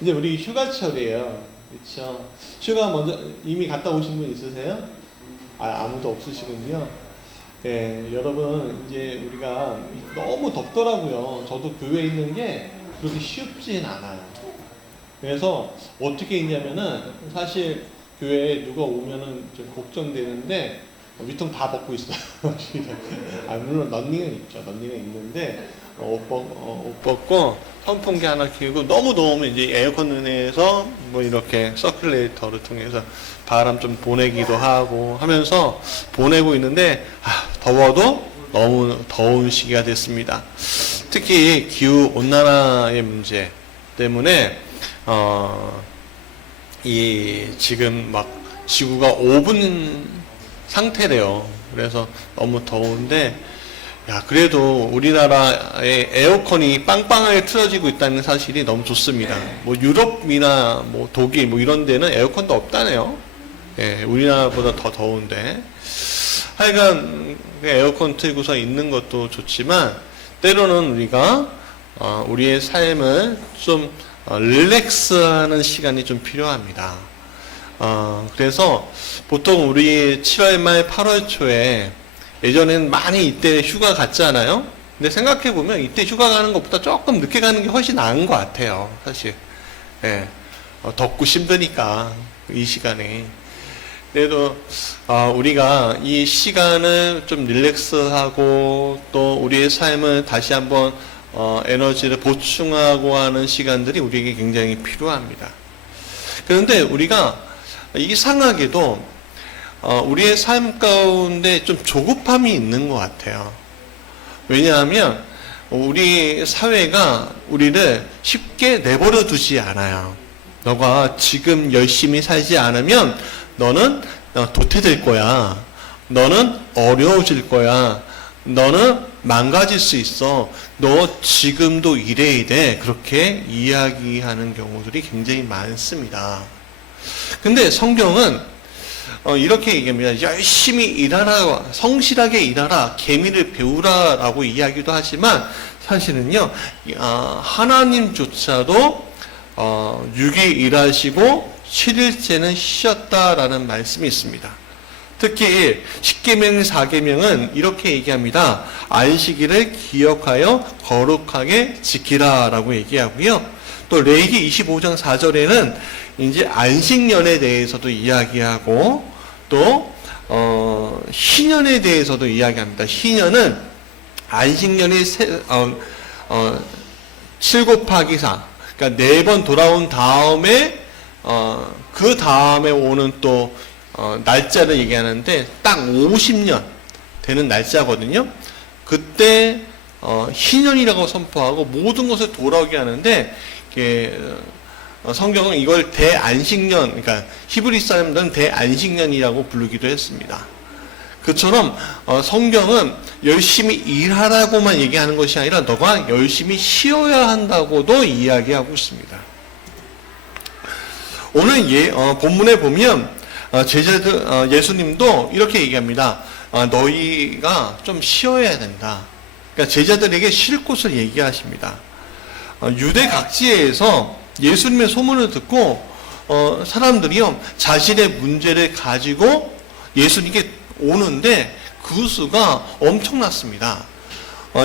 이제 우리 휴가철이에요. 그렇죠? 휴가 먼저 이미 갔다 오신 분 있으세요? 아무도 없으시군요. 네, 여러분 이제 우리가 너무 덥더라고요. 저도 교회에 있는 게 그렇게 쉽진 않아요. 그래서 어떻게 있냐면은 사실 교회에 누가 오면은 좀 걱정되는데 위통 다 벗고 있어요. 물론 런닝은 있죠. 런닝은 있는데 옷 벗고 선풍기 하나 키우고 너무 더우면 이제 에어컨 내에서 뭐 이렇게 서큘레이터를 통해서 바람 좀 보내기도 하고 하면서 보내고 있는데 더워도 너무 더운 시기가 됐습니다. 특히 기후 온난화의 문제 때문에 이 지금 막 지구가 오븐 상태래요. 그래서 너무 더운데 그래도 우리나라의 에어컨이 빵빵하게 틀어지고 있다는 사실이 너무 좋습니다. 뭐 유럽이나 뭐 독일 뭐 이런 데는 에어컨도 없다네요. 예, 우리나라보다 더 더운데. 하여간 에어컨 틀고서 있는 것도 좋지만 때로는 우리가 우리의 삶을 좀 릴렉스하는 시간이 좀 필요합니다. 그래서 보통 우리 7월 말 8월 초에 예전에는 많이 이때 휴가 갔잖아요. 근데 생각해보면 이때 휴가 가는 것보다 조금 늦게 가는 게 훨씬 나은 것 같아요. 사실. 예. 덥고 힘드니까 이 시간에. 그래도 우리가 이 시간을 좀 릴렉스하고 또 우리의 삶을 다시 한번 에너지를 보충하고 하는 시간들이 우리에게 굉장히 필요합니다. 그런데 우리가 이상하게도 우리의 삶 가운데 좀 조급함이 있는 것 같아요. 왜냐하면 우리 사회가 우리를 쉽게 내버려 두지 않아요. 너가 지금 열심히 살지 않으면 너는 도태될 거야. 너는 어려워질 거야. 너는 망가질 수 있어. 너 지금도 이래야 돼. 그렇게 이야기하는 경우들이 굉장히 많습니다. 근데 성경은 이렇게 얘기합니다. 열심히 일하라, 성실하게 일하라, 계미를 배우라 라고 이야기도 하지만 사실은요, 하나님조차도 6일 일하시고 7일째는 쉬었다라는 말씀이 있습니다. 특히 10계명, 4계명은 이렇게 얘기합니다. 안식일을 기억하여 거룩하게 지키라 라고 얘기하고요. 또 레위기 25장 4절에는 이제 안식년에 대해서도 이야기하고 또 희년에 대해서도 이야기합니다. 희년은 안식년이 7 곱하기 4, 그러니까 4번 돌아온 다음에 그 다음에 오는 또 날짜를 얘기하는데 딱 50년 되는 날짜거든요. 그때 희년이라고 선포하고 모든 것을 돌아오게 하는데 성경은 이걸 대안식년, 그러니까 히브리 사람들은 대안식년이라고 부르기도 했습니다. 그처럼 성경은 열심히 일하라고만 얘기하는 것이 아니라 너가 열심히 쉬어야 한다고도 이야기하고 있습니다. 오늘 본문에 보면 제자들 예수님도 이렇게 얘기합니다. 너희가 좀 쉬어야 된다. 그러니까 제자들에게 쉴 곳을 얘기하십니다. 유대 각지에서 예수님의 소문을 듣고 사람들이요 자신의 문제를 가지고 예수님께 오는데 그 수가 엄청났습니다.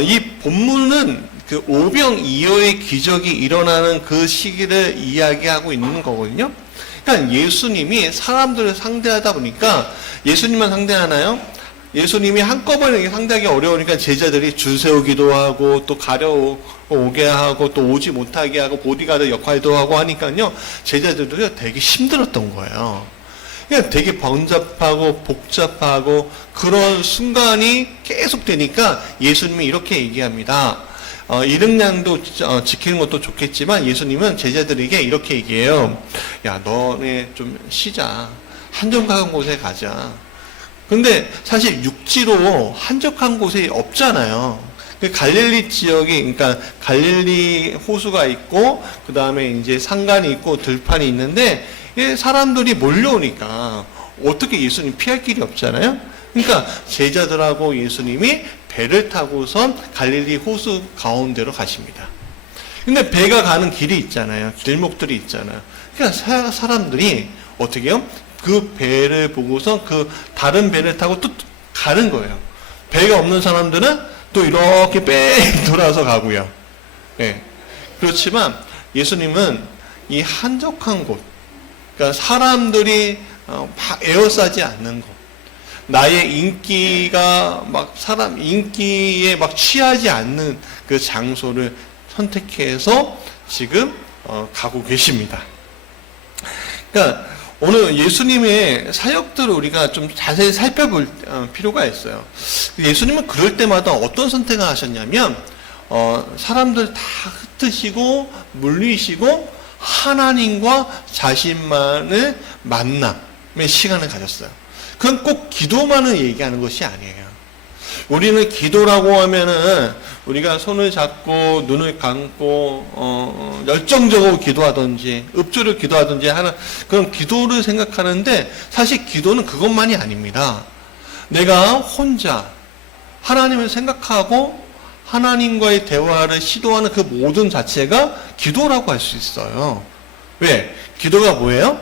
이 본문은 그 오병이어의 기적이 일어나는 그 시기를 이야기하고 있는 거거든요. 그러니까 예수님이 사람들을 상대하다 보니까 예수님만 상대하나요? 예수님이 한꺼번에 상대하기 어려우니까 제자들이 줄 세우기도 하고 또 가려오게 하고 또 오지 못하게 하고 보디가드 역할도 하고 하니까요. 제자들도 되게 힘들었던 거예요. 그냥 되게 번잡하고 복잡하고 그런 순간이 계속 되니까 예수님이 이렇게 얘기합니다. 이릉량도 지키는 것도 좋겠지만 예수님은 제자들에게 이렇게 얘기해요. 야, 너네 좀 쉬자. 한적한 곳에 가자. 근데 사실 육지로 한적한 곳이 없잖아요. 갈릴리 지역이, 그러니까 갈릴리 호수가 있고, 그 다음에 이제 산간이 있고, 들판이 있는데, 사람들이 몰려오니까 어떻게 예수님 피할 길이 없잖아요. 그러니까 제자들하고 예수님이 배를 타고선 갈릴리 호수 가운데로 가십니다. 근데 배가 가는 길이 있잖아요. 길목들이 있잖아요. 그러니까 사람들이 어떻게 해요? 그 배를 보고서 그 다른 배를 타고 또 가는 거예요. 배가 없는 사람들은 또 이렇게 뺑 돌아서 가고요. 예. 그렇지만 예수님은 이 한적한 곳, 그러니까 사람들이 에워싸지 않는 곳, 나의 인기가 막 사람 인기에 막 취하지 않는 그 장소를 선택해서 지금 가고 계십니다. 그러니까 오늘 예수님의 사역들을 우리가 좀 자세히 살펴볼 필요가 있어요. 예수님은 그럴 때마다 어떤 선택을 하셨냐면 사람들 다 흩으시고 물리시고 하나님과 자신만의 만남의 시간을 가졌어요. 그건 꼭 기도만을 얘기하는 것이 아니에요. 우리는 기도라고 하면은 우리가 손을 잡고 눈을 감고 열정적으로 기도하든지 읍조를 기도하든지 하는 그런 기도를 생각하는데, 사실 기도는 그것만이 아닙니다. 내가 혼자 하나님을 생각하고 하나님과의 대화를 시도하는 그 모든 자체가 기도라고 할 수 있어요. 왜? 기도가 뭐예요?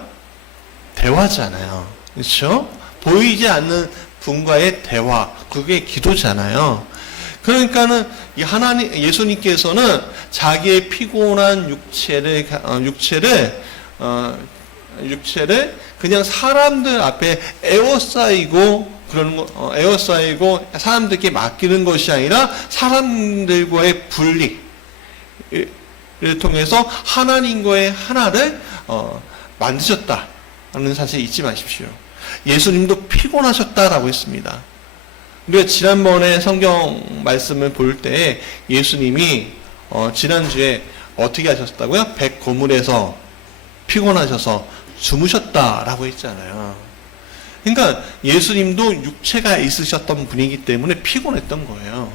대화잖아요. 그렇죠? 보이지 않는 분과의 대화, 그게 기도잖아요. 그러니까는 이 하나님, 예수님께서는 자기의 피곤한 육체를 그냥 사람들 앞에 에워싸이고 사람들께 맡기는 것이 아니라 사람들과의 분리를 통해서 하나님과의 하나를 만드셨다는 사실 잊지 마십시오. 예수님도 피곤하셨다라고 했습니다. 우리가 지난번에 성경 말씀을 볼 때 예수님이 지난주에 어떻게 하셨다고요? 백고물에서 피곤하셔서 주무셨다라고 했잖아요. 그러니까 예수님도 육체가 있으셨던 분이기 때문에 피곤했던 거예요.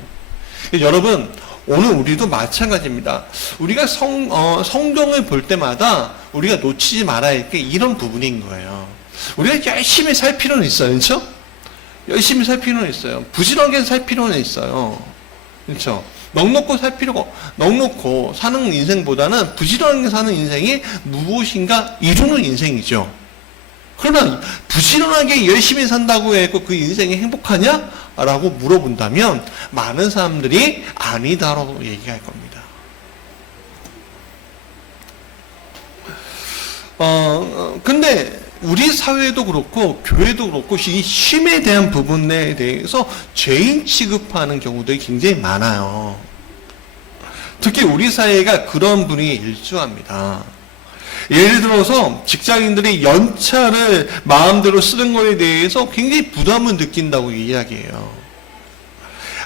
여러분, 오늘 우리도 마찬가지입니다. 우리가 성경을 볼 때마다 우리가 놓치지 말아야 할 게 이런 부분인 거예요. 우리가 열심히 살 필요는 있어요. 그렇죠? 열심히 살 필요는 있어요. 부지런하게 살 필요는 있어요. 그렇죠? 넉넉고 사는 인생보다는 부지런하게 사는 인생이 무엇인가 이루는 인생이죠. 그러나 부지런하게 열심히 산다고 해서 그 인생이 행복하냐? 라고 물어본다면 많은 사람들이 아니다라고 얘기할 겁니다. 근데 우리 사회도 그렇고 교회도 그렇고 이 쉼에 대한 부분에 대해서 죄인 취급하는 경우들이 굉장히 많아요. 특히 우리 사회가 그런 분위기에 일조합니다. 예를 들어서 직장인들이 연차를 마음대로 쓰는 것에 대해서 굉장히 부담을 느낀다고 이야기해요.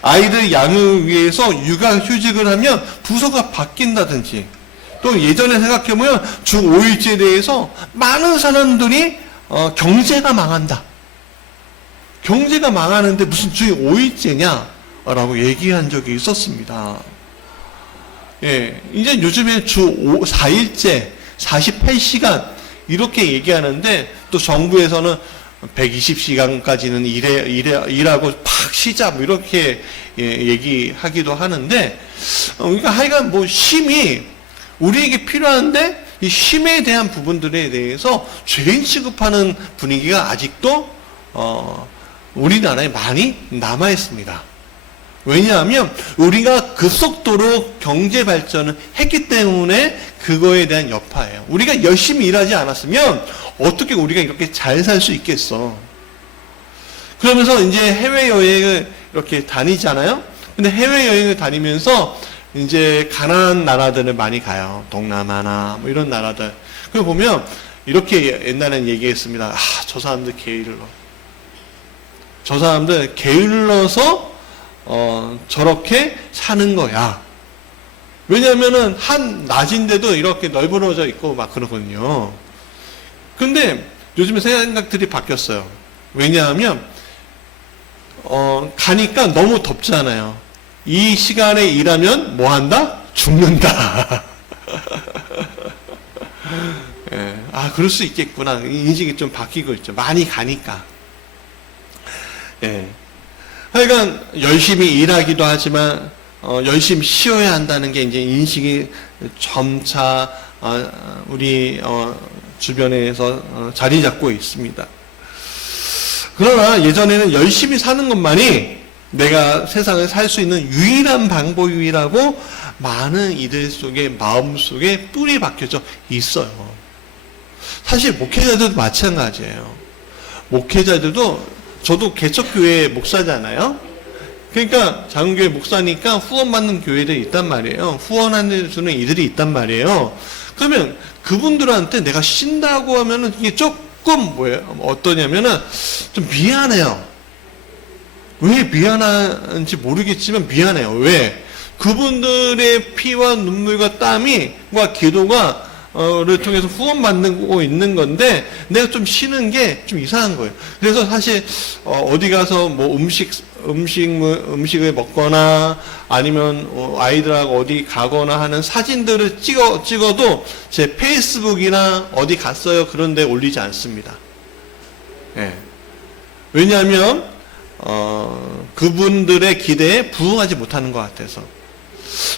아이들 양육을 위해서 육아휴직을 하면 부서가 바뀐다든지, 또 예전에 생각해보면 주 5일제에 대해서 많은 사람들이 경제가 망한다. 경제가 망하는데 무슨 주 5일제냐? 라고 얘기한 적이 있었습니다. 예, 이제 요즘에 주 4일제, 48시간 이렇게 얘기하는데, 또 정부에서는 120시간까지는 일하고 팍 쉬자 뭐 이렇게 얘기하기도 하는데, 그러니까 하여간 뭐 쉼이 우리에게 필요한데 이 쉼에 대한 부분들에 대해서 죄인 취급하는 분위기가 아직도 우리나라에 많이 남아 있습니다. 왜냐하면 우리가 급속도로 경제 발전을 했기 때문에 그거에 대한 여파예요. 우리가 열심히 일하지 않았으면 어떻게 우리가 이렇게 잘 살 수 있겠어. 그러면서 이제 해외여행을 이렇게 다니잖아요. 근데 해외여행을 다니면서 이제 가난한 나라들을 많이 가요. 동남아나 뭐 이런 나라들. 그걸 보면 이렇게 옛날엔 얘기했습니다. 저 사람들 게을러. 저 사람들 게을러서 저렇게 사는 거야. 왜냐하면은 한 낮인데도 이렇게 널브러져 있고 막 그러거든요. 근데 요즘에 생각들이 바뀌었어요. 왜냐하면 가니까 너무 덥잖아요. 이 시간에 일하면 뭐 한다? 죽는다. 예, 그럴 수 있겠구나. 인식이 좀 바뀌고 있죠. 많이 가니까. 예. 하여간 열심히 일하기도 하지만 열심히 쉬어야 한다는 게 이제 인식이 점차 우리 주변에서 자리 잡고 있습니다. 그러나 예전에는 열심히 사는 것만이 내가 세상을 살 수 있는 유일한 방법이라고 많은 이들 속에 마음속에 뿌리 박혀져 있어요. 사실 목회자들도 마찬가지예요. 목회자들도 저도 개척교회 목사잖아요. 그러니까 작은교회 목사니까 후원받는 교회들이 있단 말이에요. 후원하는 주는 이들이 있단 말이에요. 그러면 그분들한테 내가 쉰다고 하면은 이게 조금 어떠냐면은 좀 미안해요. 왜 미안한지 모르겠지만 미안해요. 왜? 그분들의 피와 눈물과 땀과 기도가 를 통해서 후원받고 있는 건데 내가 좀 쉬는 게 좀 이상한 거예요. 그래서 사실 어디 가서 뭐 음식을 먹거나 아니면 아이들하고 어디 가거나 하는 사진들을 찍어도 제 페이스북이나 어디 갔어요 그런 데 올리지 않습니다. 예. 왜냐하면 그분들의 기대에 부응하지 못하는 것 같아서.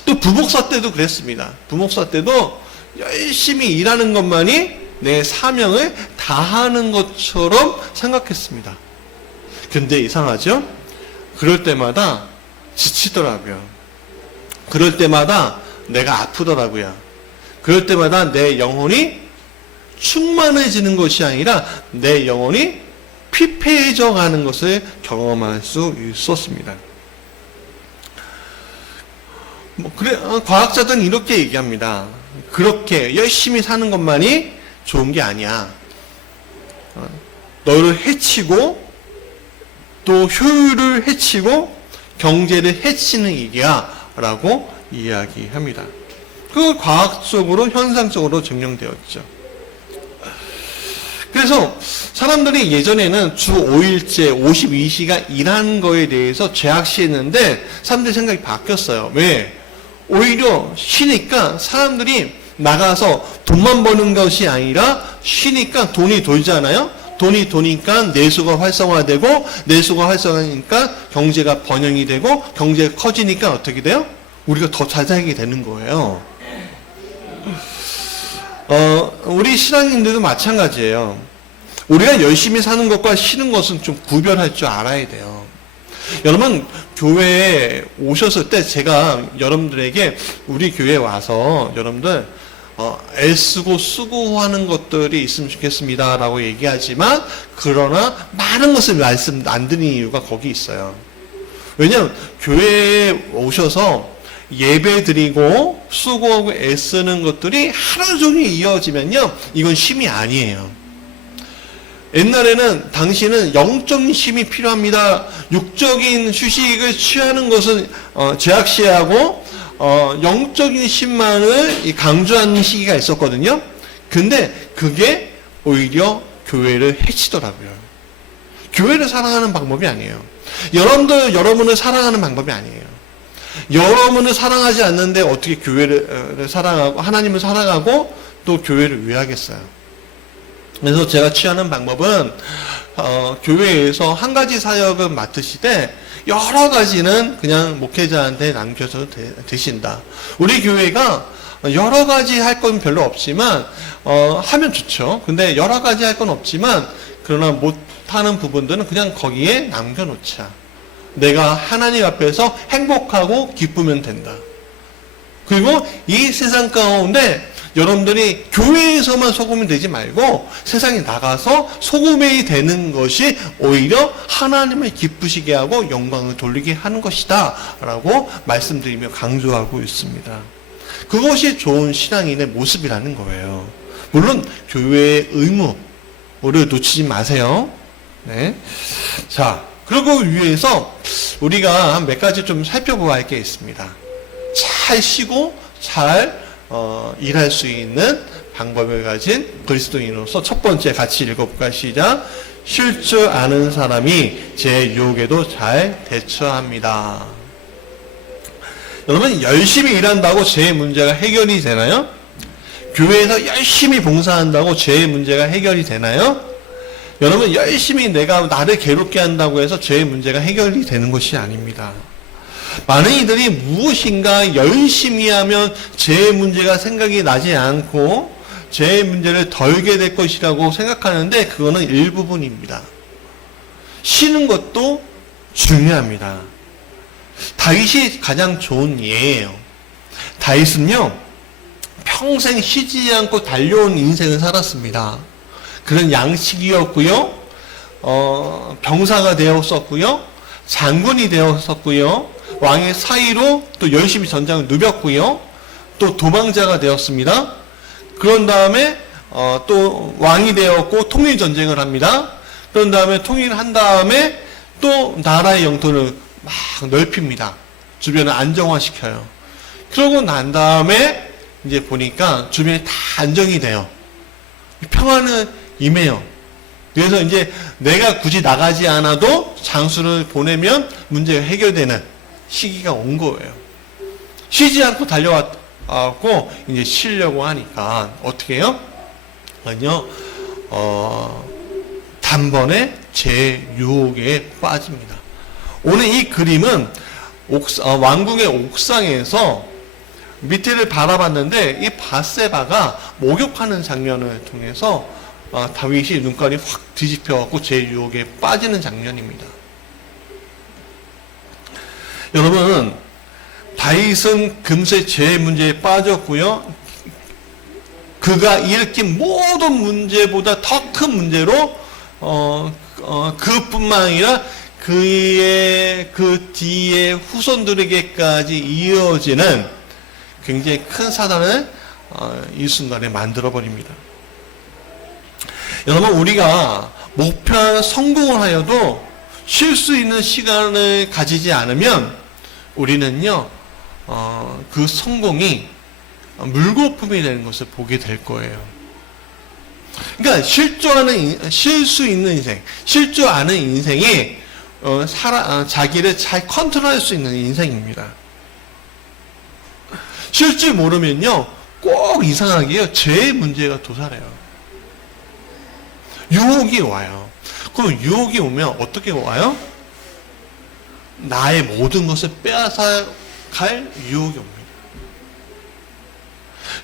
또 부목사 때도 그랬습니다. 부목사 때도 열심히 일하는 것만이 내 사명을 다하는 것처럼 생각했습니다. 근데 이상하죠? 그럴 때마다 지치더라고요. 그럴 때마다 내가 아프더라고요. 그럴 때마다 내 영혼이 충만해지는 것이 아니라 내 영혼이 피폐해져 가는 것을 경험할 수 있었습니다. 과학자들은 이렇게 얘기합니다. 그렇게 열심히 사는 것만이 좋은 게 아니야. 너를 해치고 또 효율을 해치고 경제를 해치는 일이야 라고 이야기합니다. 그건 과학적으로 현상적으로 증명되었죠. 그래서 사람들이 예전에는 주 5일째 52시간 일하는 거에 대해서 죄악시했는데 사람들 생각이 바뀌었어요. 왜? 오히려 쉬니까 사람들이 나가서 돈만 버는 것이 아니라 쉬니까 돈이 돌잖아요. 돈이 도니까 내수가 활성화되고 내수가 활성화하니까 경제가 번영이 되고 경제가 커지니까 어떻게 돼요? 우리가 더 잘 살게 되는 거예요. 우리 신앙인들도 마찬가지예요. 우리가 열심히 사는 것과 쉬는 것은 좀 구별할 줄 알아야 돼요. 여러분 교회에 오셨을 때 제가 여러분들에게 우리 교회에 와서 여러분들 애쓰고 수고하는 것들이 있으면 좋겠습니다 라고 얘기하지만 그러나 많은 것을 말씀 안 드리는 이유가 거기 있어요. 왜냐하면 교회에 오셔서 예배 드리고 수고하고 애쓰는 것들이 하루 종일 이어지면요 이건 쉼이 아니에요. 옛날에는 당신은 영적인 쉼이 필요합니다. 육적인 휴식을 취하는 것은 죄악시하고 영적인 쉼만을 강조하는 시기가 있었거든요. 근데 그게 오히려 교회를 해치더라고요. 교회를 사랑하는 방법이 아니에요. 여러분을 사랑하는 방법이 아니에요. 여러분을 사랑하지 않는데 어떻게 교회를 사랑하고 하나님을 사랑하고 또 교회를 왜 하겠어요? 그래서 제가 취하는 방법은 교회에서 한 가지 사역을 맡으시되 여러 가지는 그냥 목회자한테 남겨서 되신다. 우리 교회가 여러 가지 할 건 별로 없지만 하면 좋죠. 근데 여러 가지 할 건 없지만 그러나 못하는 부분들은 그냥 거기에 남겨놓자. 내가 하나님 앞에서 행복하고 기쁘면 된다. 그리고 이 세상 가운데 여러분들이 교회에서만 소금이 되지 말고 세상에 나가서 소금이 되는 것이 오히려 하나님을 기쁘시게 하고 영광을 돌리게 하는 것이다 라고 말씀드리며 강조하고 있습니다. 그것이 좋은 신앙인의 모습이라는 거예요. 물론 교회의 의무를 놓치지 마세요. 네. 자, 그리고 위해서 우리가 한 몇 가지 좀 살펴봐야 할 게 있습니다. 잘 쉬고 잘 일할 수 있는 방법을 가진 그리스도인으로서 첫 번째 같이 읽어볼까요? 시작. 쉴 줄 아는 사람이 제 유혹에도 잘 대처합니다. 여러분 열심히 일한다고 제 문제가 해결이 되나요? 교회에서 열심히 봉사한다고 제 문제가 해결이 되나요? 여러분 열심히 내가 나를 괴롭게 한다고 해서 제 문제가 해결이 되는 것이 아닙니다. 많은 이들이 무엇인가 열심히 하면 제 문제가 생각이 나지 않고 제 문제를 덜게 될 것이라고 생각하는데 그거는 일부분입니다. 쉬는 것도 중요합니다. 다윗이 가장 좋은 예예요. 다윗은요, 평생 쉬지 않고 달려온 인생을 살았습니다. 그런 양식이었고요, 병사가 되었었고요, 장군이 되었었고요, 왕의 사이로 또 열심히 전장을 누볐고요, 또 도망자가 되었습니다. 그런 다음에 또 왕이 되었고 통일 전쟁을 합니다. 그런 다음에 통일한 다음에 또 나라의 영토를 막 넓힙니다. 주변을 안정화시켜요. 그러고 난 다음에 이제 보니까 주변이 다 안정이 돼요. 평화는 임해요. 그래서 이제 내가 굳이 나가지 않아도 장수를 보내면 문제가 해결되는 시기가 온 거예요. 쉬지 않고 달려왔고 이제 쉬려고 하니까 어떻게 해요? 아니요, 단번에 제 유혹에 빠집니다. 오늘 이 그림은 왕궁의 옥상에서 밑에를 바라봤는데 이 밧세바가 목욕하는 장면을 통해서 다윗이 눈깔이 확 뒤집혀갖고 제 유혹에 빠지는 장면입니다. 여러분, 다윗은 금세 제 문제에 빠졌고요. 그가 일으킨 모든 문제보다 더 큰 문제로 그뿐만 아니라 그의 그 뒤에 후손들에게까지 이어지는 굉장히 큰 사단을 이 순간에 만들어 버립니다. 여러분, 우리가 목표한 성공을 하여도 쉴 수 있는 시간을 가지지 않으면 우리는요, 그 성공이 물거품이 되는 것을 보게 될 거예요. 그러니까 쉴 수 있는 인생, 쉴 줄 아는 인생이 자기를 잘 컨트롤할 수 있는 인생입니다. 쉴 줄 모르면요, 꼭 이상하게요, 제 문제가 도사래요. 유혹이 와요. 그럼 유혹이 오면 어떻게 와요? 나의 모든 것을 빼앗아 갈 유혹이 옵니다.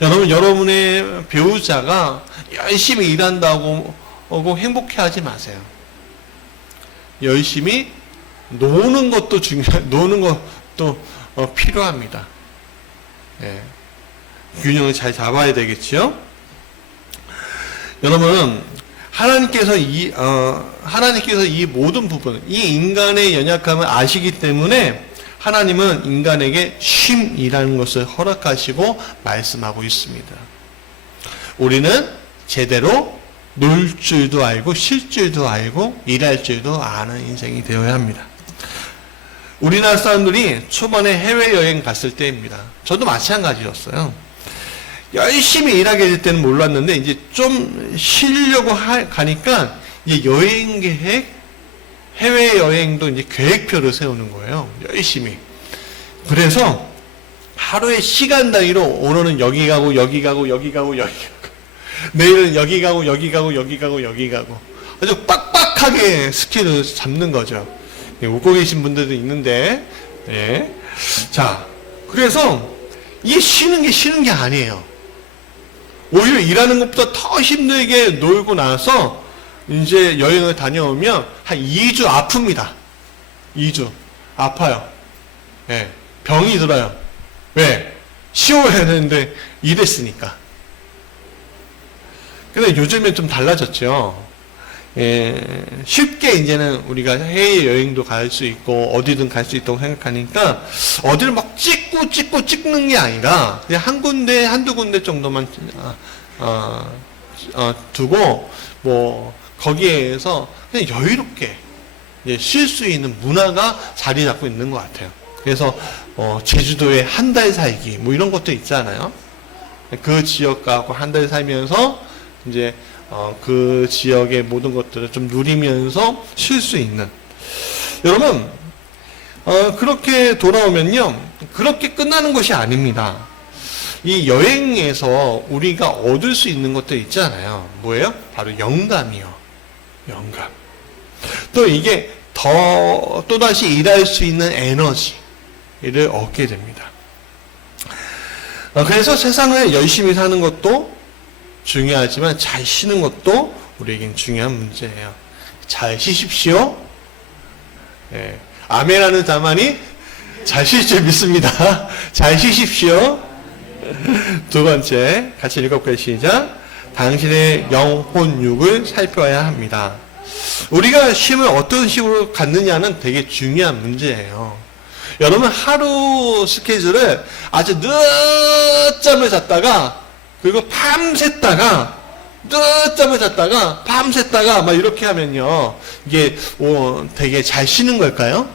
여러분, 여러분의 배우자가 열심히 일한다고 행복해하지 마세요. 열심히 노는 것도 노는 것도 필요합니다. 네. 균형을 잘 잡아야 되겠죠. 여러분, 하나님께서 이 모든 부분, 이 인간의 연약함을 아시기 때문에 하나님은 인간에게 쉼이라는 것을 허락하시고 말씀하고 있습니다. 우리는 제대로 놀 줄도 알고 쉴 줄도 알고 일할 줄도 아는 인생이 되어야 합니다. 우리나라 사람들이 초반에 해외여행 갔을 때입니다. 저도 마찬가지였어요. 열심히 일하게 될 때는 몰랐는데 이제 좀 쉬려고 가니까 이제 여행 계획, 해외여행도 이제 계획표를 세우는 거예요. 열심히. 그래서 하루에 시간 단위로 오늘은 여기 가고 여기 가고 여기 가고 여기 가고 내일은 여기 가고 여기 가고 여기 가고 여기 가고 아주 빡빡하게 스케줄을 잡는 거죠. 웃고 계신 분들도 있는데, 네. 자, 그래서 이 쉬는 게 아니에요. 오히려 일하는 것보다 더 힘들게 놀고 나서 이제 여행을 다녀오면 한 2주 아픕니다. 2주 아파요. 네. 병이 들어요. 왜? 쉬어야 되는데 일했으니까. 근데 요즘엔 좀 달라졌죠. 쉽게 이제는 우리가 해외여행도 갈 수 있고 어디든 갈 수 있다고 생각하니까 어디를 막 찍는 게 아니라 그냥 한 군데 한두 군데 정도만 두고 뭐 거기에서 그냥 여유롭게 쉴 수 있는 문화가 자리 잡고 있는 것 같아요. 그래서 제주도에 한 달 살기 뭐 이런 것도 있잖아요. 그 지역 가고 한 달 살면서 이제 그 지역의 모든 것들을 좀 누리면서 쉴 수 있는. 여러분, 그렇게 돌아오면요, 그렇게 끝나는 것이 아닙니다. 이 여행에서 우리가 얻을 수 있는 것들 있잖아요. 뭐예요? 바로 영감이요. 영감. 또 이게 또다시 일할 수 있는 에너지. 승리를 얻게 됩니다. 그래서 세상을 열심히 사는 것도 중요하지만 잘 쉬는 것도 우리에겐 중요한 문제예요. 잘 쉬십시오. 네. 아멘하는 자만이 잘 쉬실 줄 믿습니다. 잘 쉬십시오. 두 번째, 같이 읽어볼까요? 시작. 당신의 영혼육을 살펴야 합니다. 우리가 쉼을 어떤 식으로 갖느냐는 되게 중요한 문제예요. 여러분, 하루 스케줄을 아주 늦잠을 잤다가, 그리고 밤샜다가, 늦잠을 잤다가, 밤샜다가, 막 이렇게 하면요, 이게, 되게 잘 쉬는 걸까요?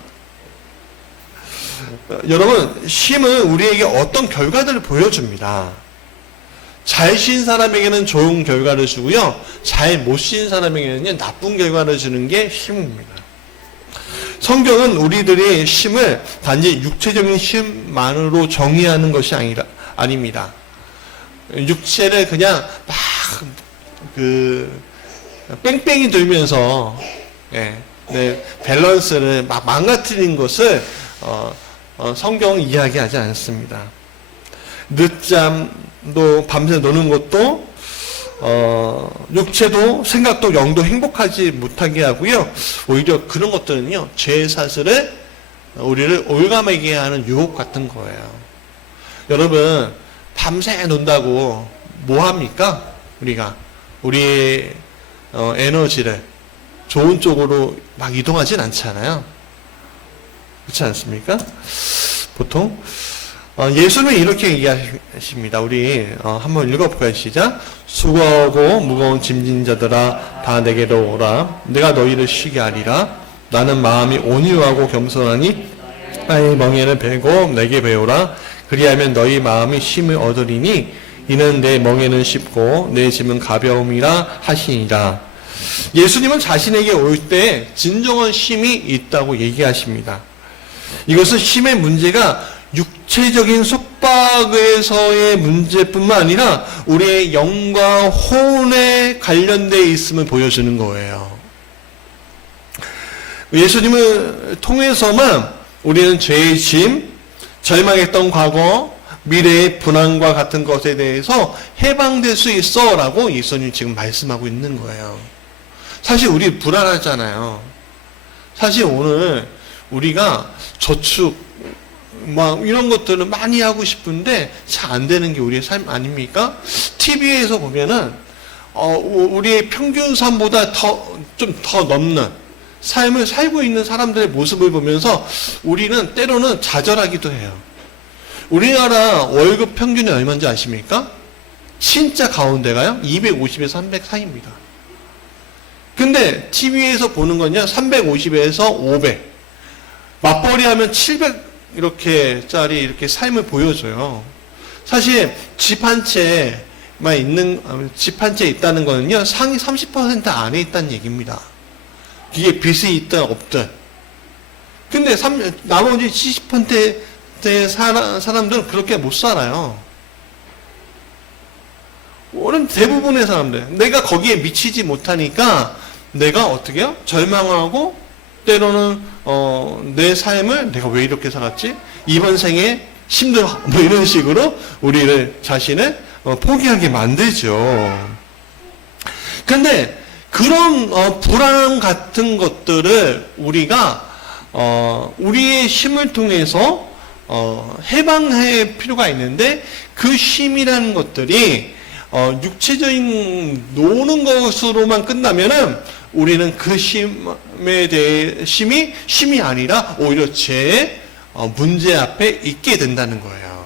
여러분, 쉼은 우리에게 어떤 결과들을 보여줍니다. 잘 쉰 사람에게는 좋은 결과를 주고요, 잘 못 쉰 사람에게는 나쁜 결과를 주는 게 쉼입니다. 성경은 우리들의 쉼을 단지 육체적인 쉼만으로 정의하는 것이 아닙니다. 육체를 그냥 막 뺑뺑이 돌면서 밸런스를 막 망가뜨린 것을 성경은 이야기하지 않습니다. 늦잠도 밤새 노는 것도 육체도 생각도 영도 행복하지 못하게 하고요. 오히려 그런 것들은요, 죄 사슬을 우리를 올가매게 하는 유혹 같은 거예요. 여러분, 밤새 논다고 뭐 합니까? 우리의 에너지를 좋은 쪽으로 막 이동하진 않잖아요. 그렇지 않습니까? 보통 예수님은 이렇게 얘기하십니다. 우리 한번 읽어볼까요? 시작. 수고하고 무거운 짐진 자들아 다 내게로 오라. 내가 너희를 쉬게 하리라. 나는 마음이 온유하고 겸손하니 나의 멍에를 베고 내게 배우라. 그리하면 너희 마음이 쉼을 얻으리니 이는 내 멍에는 쉽고 내 짐은 가벼움이라 하시니라. 예수님은 자신에게 올 때 진정한 쉼이 있다고 얘기하십니다. 이것은 쉼의 문제가 육체적인 속박에서의 문제뿐만 아니라 우리의 영과 혼에 관련되어 있음을 보여주는 거예요. 예수님을 통해서만 우리는 죄의 짐, 절망했던 과거, 미래의 불안과 같은 것에 대해서 해방될 수 있어 라고 예수님 지금 말씀하고 있는 거예요. 사실 우리 불안하잖아요. 사실 오늘 우리가 저축 막 이런 것들을 많이 하고 싶은데 잘 안 되는 게 우리의 삶 아닙니까? TV에서 보면은 우리의 평균 삶보다 좀 더 넘는 삶을 살고 있는 사람들의 모습을 보면서 우리는 때로는 좌절하기도 해요. 우리나라 월급 평균이 얼마인지 아십니까? 진짜 가운데가요? 250에서 300 사이입니다. 근데 TV에서 보는 건요, 350에서 500. 맞벌이 하면 700 이렇게 짜리 이렇게 삶을 보여줘요. 사실 집 한 채만 집 한 채 있다는 거는요, 상위 30% 안에 있다는 얘기입니다. 이게 빚이 있든 없든. 근데 나머지 70%의 사람들은 그렇게 못 살아요. 오늘 대부분의 사람들, 내가 거기에 미치지 못하니까 내가 어떻게 해요? 절망하고 때로는 내 삶을 내가 왜 이렇게 살았지? 이번 생에 힘들어. 뭐 이런 식으로 우리를 자신을 포기하게 만들죠. 근데 그런 불안 같은 것들을 우리가 우리의 힘을 통해서 해방할 필요가 있는데 그 쉼이라는 것들이 육체적인 노는 것으로만 끝나면은 우리는 그 쉼에 대해 쉼이 아니라 오히려 죄의 문제 앞에 있게 된다는 거예요.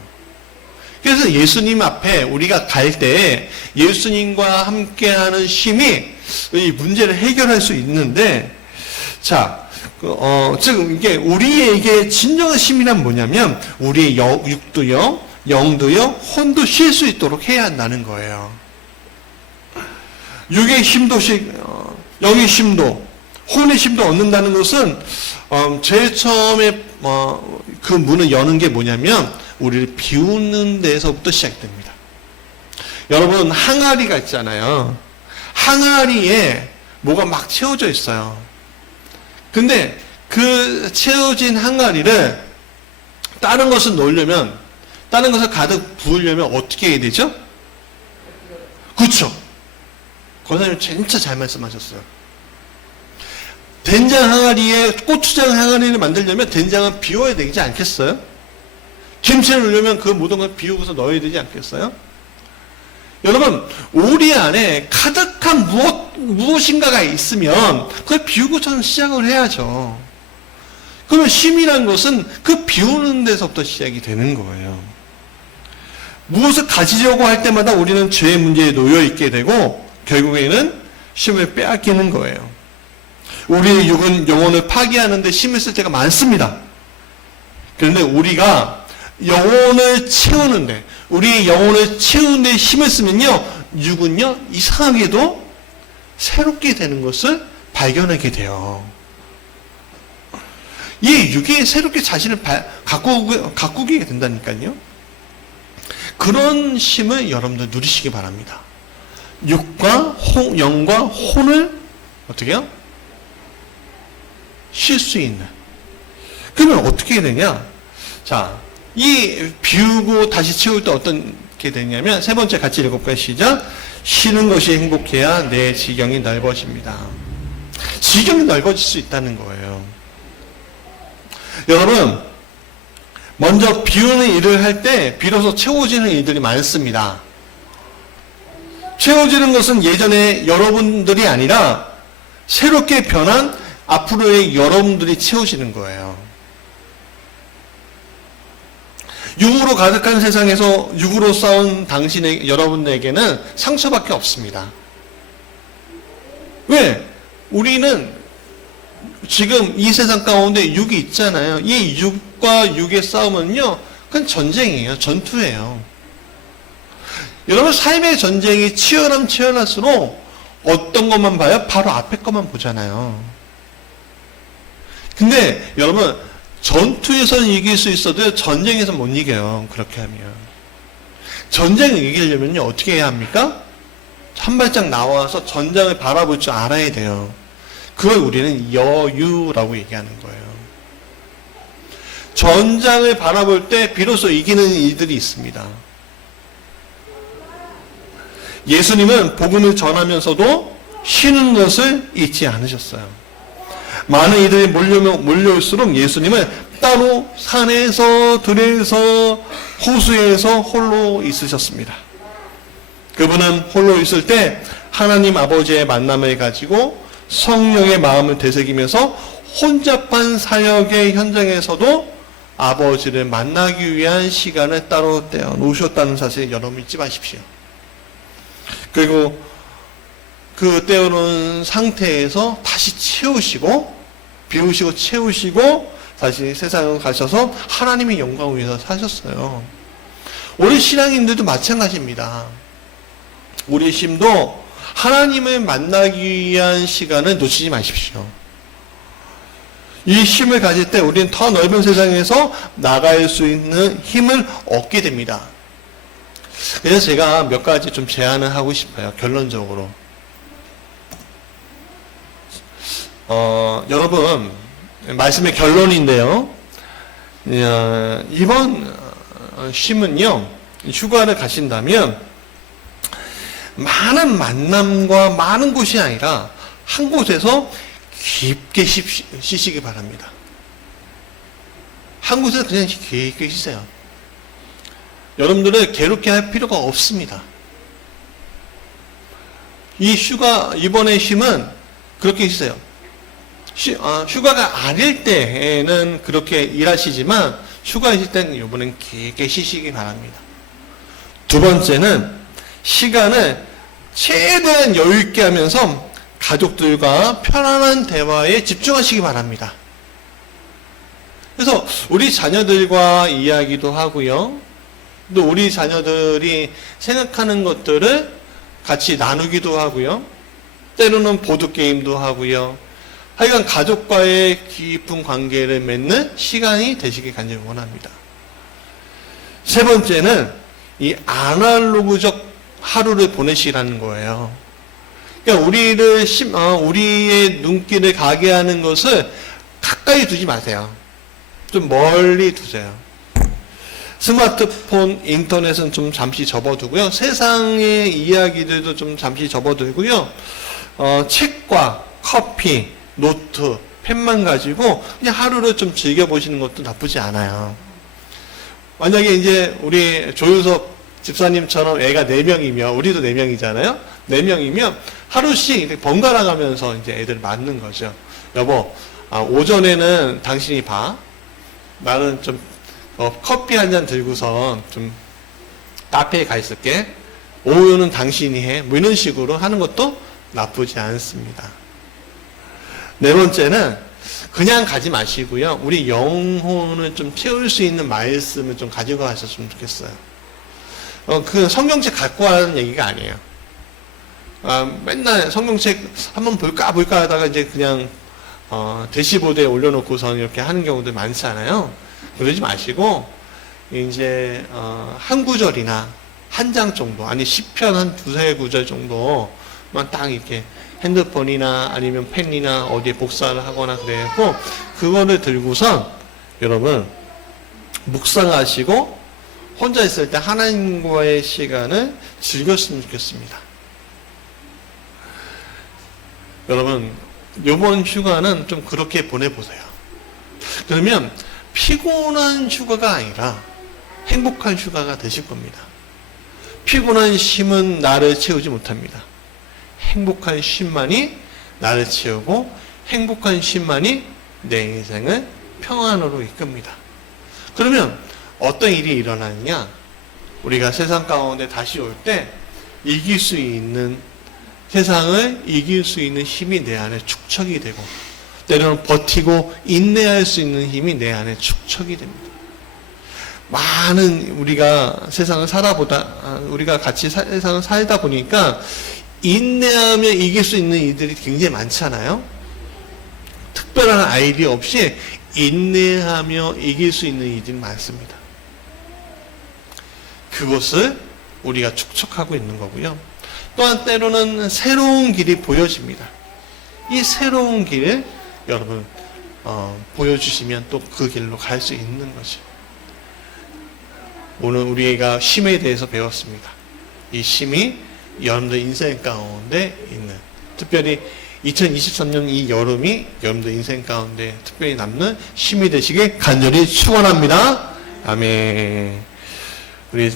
그래서 예수님 앞에 우리가 갈 때 예수님과 함께하는 쉼이 이 문제를 해결할 수 있는데, 자, 즉 이게 우리에게 진정한 쉼이란 뭐냐면 우리의 육도요, 영도요, 혼도 쉴 수 있도록 해야 한다는 거예요. 육의 힘도 영의 힘도, 혼의 힘도 얻는다는 것은 제일 처음에 그 문을 여는 게 뭐냐면 우리를 비우는 데서부터 시작됩니다. 여러분, 항아리가 있잖아요. 항아리에 뭐가 막 채워져 있어요. 근데 그 채워진 항아리를 다른 것을 넣으려면, 다른 것을 가득 부으려면 어떻게 해야 되죠? 그렇죠. 권사님 진짜 잘 말씀하셨어요. 된장 항아리에 고추장 항아리를 만들려면 된장은 비워야 되지 않겠어요? 김치를 넣으려면 그 모든 걸 비우고서 넣어야 되지 않겠어요? 여러분, 우리 안에 가득한 무엇인가가 있으면 그걸 비우고서는 시작을 해야죠. 그러면 쉼이란 것은 그 비우는 데서부터 시작이 되는 거예요. 무엇을 가지려고 할 때마다 우리는 죄의 문제에 놓여 있게 되고 결국에는 쉼을 빼앗기는 거예요. 우리의 육은 영혼을 파괴하는 데 힘을 쓸 때가 많습니다. 그런데 우리가 영혼을 채우는데, 우리의 영혼을 채우는 데 힘을 쓰면요, 육은요, 이상하게도 새롭게 되는 것을 발견하게 돼요. 이 육이 새롭게 자신을 가꾸게 된다니까요. 그런 힘을 여러분들 누리시기 바랍니다. 육과 영과 혼을 어떻게 해요? 쉴 수 있는. 그러면 어떻게 되냐? 자, 이 비우고 다시 채울 때 어떻게 되냐면, 세 번째 같이 읽어볼까요? 시작. 쉬는 것이 행복해야 내 지경이 넓어집니다. 지경이 넓어질 수 있다는 거예요. 여러분, 먼저 비우는 일을 할 때 비로소 채워지는 일들이 많습니다. 채워지는 것은 예전에 여러분들이 아니라 새롭게 변한 앞으로의 여러분들이 채워지는 거예요. 육으로 가득한 세상에서 육으로 싸운 여러분에게는 상처밖에 없습니다. 왜? 우리는 지금 이 세상 가운데 육이 있잖아요. 이 육과 육의 싸움은요, 그건 전쟁이에요. 전투예요. 여러분, 삶의 전쟁이 치열할수록 어떤 것만 봐요? 바로 앞에 것만 보잖아요. 근데 여러분, 전투에서는 이길 수 있어도 전쟁에서 못 이겨요. 그렇게 하면. 전쟁을 이기려면요, 어떻게 해야 합니까? 한 발짝 나와서 전장을 바라볼 줄 알아야 돼요. 그걸 우리는 여유라고 얘기하는 거예요. 전장을 바라볼 때 비로소 이기는 일들이 있습니다. 예수님은 복음을 전하면서도 쉬는 것을 잊지 않으셨어요. 많은 이들이 몰려올수록 예수님은 따로 산에서 들에서 호수에서 홀로 있으셨습니다. 그분은 홀로 있을 때 하나님 아버지의 만남을 가지고 성령의 마음을 되새기면서 혼잡한 사역의 현장에서도 아버지를 만나기 위한 시간을 따로 떼어 놓으셨다는 사실 여러분 잊지 마십시오. 그리고 그 떼어놓은 상태에서 다시 채우시고, 비우시고 채우시고 다시 세상을 가셔서 하나님의 영광을 위해서 사셨어요. 우리 신앙인들도 마찬가지입니다. 우리 심도 하나님을 만나기 위한 시간을 놓치지 마십시오. 이 힘을 가질 때 우리는 더 넓은 세상에서 나갈 수 있는 힘을 얻게 됩니다. 그래서 제가 몇 가지 좀 제안을 하고 싶어요. 결론적으로. 여러분, 말씀의 결론인데요. 이번 쉼은요, 휴가를 가신다면 많은 만남과 많은 곳이 아니라 한 곳에서 깊게 쉬시기 바랍니다. 한 곳에서 그냥 깊게 쉬세요. 여러분들을 괴롭게 할 필요가 없습니다. 이번의 쉼은 그렇게 쉬세요. 휴가가 아닐 때에는 그렇게 일하시지만, 휴가이실 때는 이번엔 깊게 쉬시기 바랍니다. 두 번째는 시간을 최대한 여유있게 하면서 가족들과 편안한 대화에 집중하시기 바랍니다. 그래서 우리 자녀들과 이야기도 하고요. 또 우리 자녀들이 생각하는 것들을 같이 나누기도 하고요. 때로는 보드게임도 하고요. 하여간 가족과의 깊은 관계를 맺는 시간이 되시길 간절히 원합니다. 세 번째는 이 아날로그적 하루를 보내시라는 거예요. 그러니까 우리의 눈길을 가게 하는 것을 가까이 두지 마세요. 좀 멀리 두세요. 스마트폰, 인터넷은 좀 잠시 접어두고요. 세상의 이야기들도 좀 잠시 접어두고요. 책과 커피, 노트, 펜만 가지고 그냥 하루를 좀 즐겨보시는 것도 나쁘지 않아요. 만약에 이제 우리 조유섭 집사님처럼 애가 4명이면, 우리도 4명이잖아요? 4명이면 하루씩 이렇게 번갈아 가면서 이제 애들 맞는 거죠. 여보, 오전에는 당신이 봐. 나는 좀 커피 한 잔 들고서 좀 카페에 가 있을게. 오후는 당신이 해. 뭐 이런 식으로 하는 것도 나쁘지 않습니다. 네 번째는 그냥 가지 마시고요. 우리 영혼을 좀 채울 수 있는 말씀을 좀 가지고 가셨으면 좋겠어요. 그 성경책 갖고 하는 얘기가 아니에요. 맨날 성경책 한번 볼까 하다가 이제 그냥 대시보드에 올려놓고서 이렇게 하는 경우들 많잖아요. 그러지 마시고 이제 한 구절이나 한 장 정도, 아니 시편 한 2-3구절 정도만 딱 이렇게 핸드폰이나 아니면 펜이나 어디에 복사를 하거나 그래갖고 그거를 들고선 여러분 묵상하시고 혼자 있을 때 하나님과의 시간을 즐겼으면 좋겠습니다. 여러분 이번 휴가는 좀 그렇게 보내보세요. 그러면 피곤한 휴가가 아니라 행복한 휴가가 되실 겁니다. 피곤한 쉼은 나를 채우지 못합니다. 행복한 쉼만이 나를 채우고 행복한 쉼만이 내 인생을 평안으로 이끕니다. 그러면 어떤 일이 일어나느냐? 우리가 세상 가운데 다시 올 때 이길 수 있는, 세상을 이길 수 있는 힘이 내 안에 축적이 되고 때로는 버티고 인내할 수 있는 힘이 내 안에 축적이 됩니다. 많은 우리가 세상을 우리가 같이 세상을 살다 보니까 인내하며 이길 수 있는 일들이 굉장히 많잖아요. 특별한 아이디어 없이 인내하며 이길 수 있는 일들이 많습니다. 그것을 우리가 축적하고 있는 거고요. 또한 때로는 새로운 길이 보여집니다. 이 새로운 길을 여러분 보여주시면 또 그 길로 갈 수 있는 거죠. 오늘 우리가 쉼에 대해서 배웠습니다. 이 쉼이 여러분들 인생 가운데 있는, 특별히 2023년 이 여름이 여러분들 인생 가운데 특별히 남는 쉼이 되시길 간절히 축원합니다. 아멘. 우리